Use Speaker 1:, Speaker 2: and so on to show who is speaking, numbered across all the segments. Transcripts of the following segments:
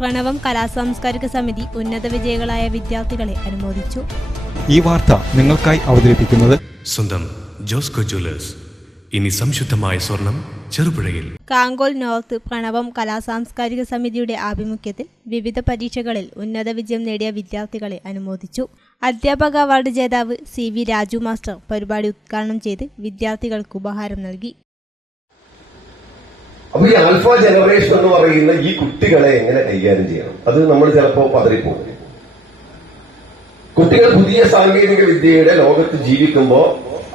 Speaker 1: പ്രണവം കലാസാംസ്കാരിക സമിതി ഉന്നത വിജയികളായ വിദ്യാർത്ഥികളെ അനുമോദിച്ചു.
Speaker 2: ഈ വാർത്ത നിങ്ങൾക്കായി അവതരിപ്പിക്കുന്നത്
Speaker 3: സ്വന്തം ജോസ്കോ ജ്വല്ലേഴ്സ്. ഇനി സംശുദ്ധമായ സ്വർണം ചെറുപുഴയിൽ.
Speaker 1: കാങ്കോൽ നോർത്ത് പ്രണവം കലാസാംസ്കാരിക സമിതിയുടെ ആഭിമുഖ്യത്തിൽ വിവിധ പരീക്ഷകളിൽ ഉന്നത വിജയം നേടിയ വിദ്യാർത്ഥികളെ അനുമോദിച്ചു. അധ്യാപക അവാർഡ് ജേതാവ് സി വി രാജു മാസ്റ്റർ പരിപാടി ഉദ്ഘാടനം ചെയ്ത് വിദ്യാർത്ഥികൾക്ക് ഉപഹാരം നൽകി.
Speaker 4: അപ്പൊ ഈ ആൽഫ ജനറേഷൻ എന്ന് പറയുന്ന ഈ കുട്ടികളെ എങ്ങനെ കൈകാര്യം ചെയ്യണം? അത് നമ്മൾ ചിലപ്പോ പതറിപ്പോകും. കുട്ടികൾ പുതിയ സാങ്കേതിക വിദ്യയുടെ ലോകത്ത് ജീവിക്കുമ്പോൾ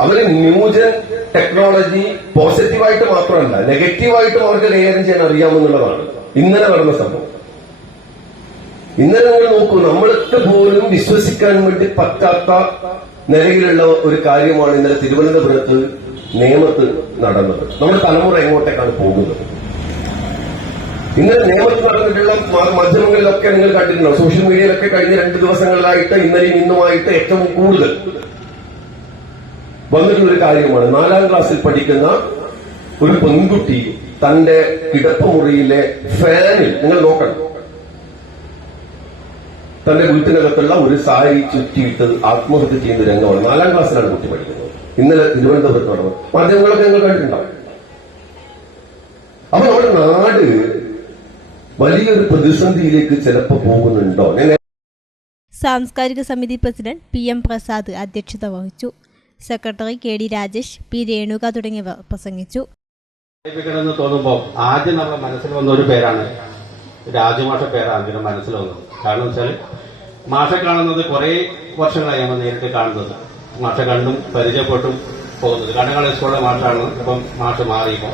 Speaker 4: അവർ ന്യൂജൻ ടെക്നോളജി പോസിറ്റീവായിട്ട് മാത്രമല്ല നെഗറ്റീവായിട്ടും അവർക്ക് കൈകാര്യം ചെയ്യാൻ അറിയാമെന്നുള്ളതാണ് ഇന്നലെ നടന്ന സംഭവം. ഇന്നലെ നിങ്ങൾ നോക്കൂ നമ്മൾക്ക് പോലും വിശ്വസിക്കാൻ വേണ്ടി പറ്റാത്ത നിലയിലുള്ള ഒരു കാര്യമാണ് ഇന്നലെ തിരുവനന്തപുരത്ത് നിയമത്ത് നടന്നത്. നമ്മുടെ തലമുറ എങ്ങോട്ടേക്കാണ് പോകുന്നത്? ഇന്നലെ നിയമത്ത് നടന്നിട്ടുള്ള മാധ്യമങ്ങളിലൊക്കെ നിങ്ങൾ കണ്ടിട്ടുണ്ടോ? സോഷ്യൽ മീഡിയയിലൊക്കെ കഴിഞ്ഞ രണ്ട് ദിവസങ്ങളിലായിട്ട് ഇന്നലെയും ഇന്നുമായിട്ട് ഏറ്റവും കൂടുതൽ വന്നിട്ടുള്ള ഒരു കാര്യമാണ്. നാലാം ക്ലാസ്സിൽ പഠിക്കുന്ന ഒരു പെൺകുട്ടി തന്റെ കിടപ്പുമുറിയിലെ ഫാനിൽ നിങ്ങൾ നോക്കണം. തന്റെ വീട്ടിനകത്തുള്ള ഒരു സാരി ചുറ്റിയിട്ട് ആത്മഹത്യ ചെയ്യുന്ന രംഗമാണ്. നാലാം ക്ലാസ്സിലാണ് കുട്ടി പഠിക്കുന്നത്. ഇന്നലെ തിരുവനന്തപുരത്ത് നടന്നു. മാധ്യമങ്ങളൊക്കെ ഞങ്ങൾ കണ്ടിട്ടുണ്ടാവും അപ്പൊ നമ്മുടെ നാട് വലിയൊരു പ്രതിസന്ധിയിലേക്ക് ചിലപ്പോ പോകുന്നുണ്ടോ?
Speaker 1: സാംസ്കാരിക സമിതി പ്രസിഡന്റ് പി എം പ്രസാദ് അധ്യക്ഷത വഹിച്ചു. Secretary K D Rajesh P Renuka തുടങ്ങിയവർ പ്രസംഗിച്ചു.
Speaker 5: എന്ന് തോന്നുമ്പോൾ ആദ്യം നമ്മുടെ മനസ്സിൽ വന്ന ഒരു പേരാണ്. രാജമാഷ പേരാണ് ആദ്യം മനസ്സിൽ വന്നത്. കാരണം വെച്ചാൽ മാഷ കാണുന്നത് കുറെ വർഷങ്ങളായി നമ്മൾ നേരിട്ട് കാണുന്നത്. മാഷെ കണ്ടും പരിചയപ്പെട്ടും പോകുന്നത്. കണ്ണുകളെ സ്കൂളിലെ മാഷാണ്. ഇപ്പം മാഷ് മാറിയപ്പോൾ